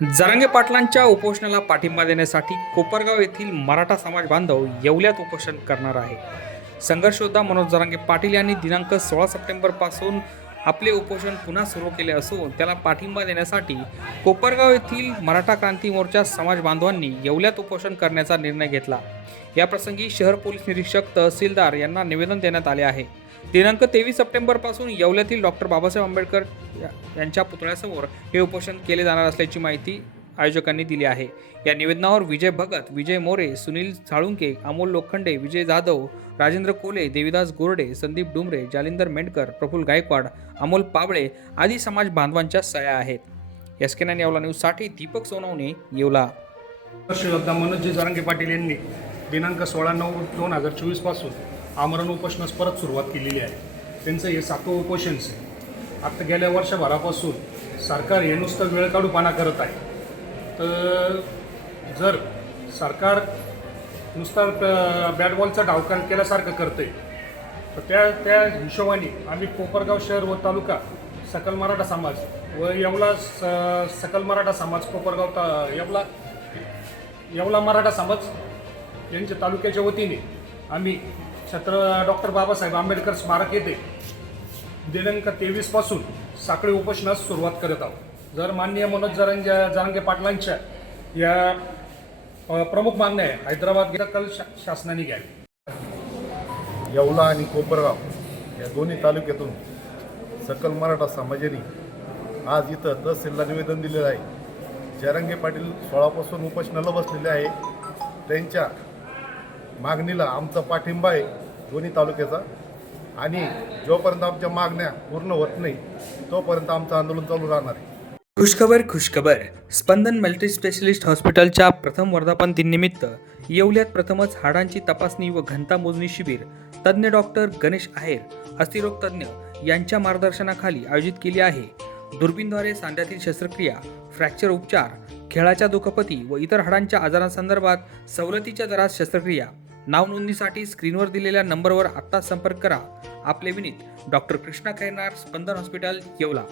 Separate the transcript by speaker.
Speaker 1: जरांगे पाटलांच्या उपोषणाला पाठिंबा देण्यासाठी कोपरगाव येथील मराठा समाज बांधव येवल्यात उपोषण करणार आहे. संघर्षोद्धा मनोज जरांगे पाटील यांनी दिनांक सोळा सप्टेंबरपासून आपले उपोषण पुन्हा सुरू केले असून त्याला पाठिंबा देण्यासाठी कोपरगाव येथील मराठा क्रांती मोर्चा समाज बांधवांनी येवल्यात उपोषण करण्याचा निर्णय घेतला. याप्रसंगी शहर पोलीस निरीक्षक तहसीलदार यांना निवेदन देण्यात आले आहे. दिनांक तेवीस सप्टेंबरपासून येवल्यातील डॉक्टर बाबासाहेब आंबेडकर यांच्या पुतळ्यासमोर हे उपोषण केले जाणार असल्याची माहिती आयोजकांनी दिली आहे. या निवेदनावर विजय भगत विजय मोरे सुनील साळुंके अमोल लोखंडे विजय जाधव राजेंद्र कोले देविदास गोरडे संदीप डुमरे जालिंदर मेंढकर प्रफुल गायकवाड अमोल पाबळे आदी समाज बांधवांच्या सह्या आहेत. एस के नाईन येवला न्यूजसाठी दीपक सोनवणे येवला.
Speaker 2: संघर्ष योद्धा मनोजी जरांगे पाटील यांनी दिनांक सोळा नऊ दोन हजार चोवीसपासून आमरण उपोषणास परत सुरुवात केलेली आहे. त्यांचं हे सातवं उपोषणच आहे. आत्ता गेल्या वर्षभरापासून सरकार हे नुसतं वेळ काढू पाना करत आहे. तर जर सरकार नुसता बॅटबॉलचा बॅट बॉलचा डावकान केल्यासारखं करतं आहे तर त्या त्या हिशोबाने आम्ही कोपरगाव शहर व तालुका सकल मराठा समाज व येवला स सकल मराठा समाज कोपरगाव ता येवला येवला मराठा समाज यांच्या तालुक्याच्या वतीने आम्ही छत्र डॉक्टर बाबासाहेब आंबेडकर स्मारक येथे दिनांक तेवीसपासून साखळी उपोषणास सुरुवात करत आहोत. जर माननीय मनोज जरांगे जरांगे पाटलांच्या या प्रमुख मागण्या आहे हैदराबाद कल शा शासनाने घ्यावी.
Speaker 3: येवला आणि कोपरगाव या दोन्ही तालुक्यातून सकल मराठा समाजाने आज इथं तहसीलला निवेदन दिलेलं आहे. जरंगे पाटील सोळापासून उपोषणाला बसलेले आहे. त्यांच्या मागणीला आमचा पाठिंबा आहे दोन्ही तालुक्याचा. आणि जोपर्यंत आमच्या मागण्या पूर्ण होत नाही तोपर्यंत आमचं आंदोलन चालू राहणार आहे.
Speaker 1: खुशखबर खुशखबर. स्पंदन मल्टी स्पेशलिस्ट हॉस्पिटलच्या प्रथम वर्धापन दिननिमित्त येवल्यात प्रथमच हाडांची तपासणी व घनता मोजणी शिबिर. तज्ज्ञ डॉक्टर गणेश आहेर अस्थिरोग तज्ज्ञ यांच्या मार्गदर्शनाखाली आयोजित केली आहे. दुर्बीनद्वारे सांध्यातील शस्त्रक्रिया फ्रॅक्चर उपचार खेळाच्या दुखापती व इतर हाडांच्या आजारांसंदर्भात सवलतीच्या दरात शस्त्रक्रिया नावनोंदणीसाठी स्क्रीनवर दिलेल्या नंबरवर आत्ताच संपर्क करा. आपले विनीत डॉक्टर कृष्णा कैनार स्पंदन हॉस्पिटल येवला.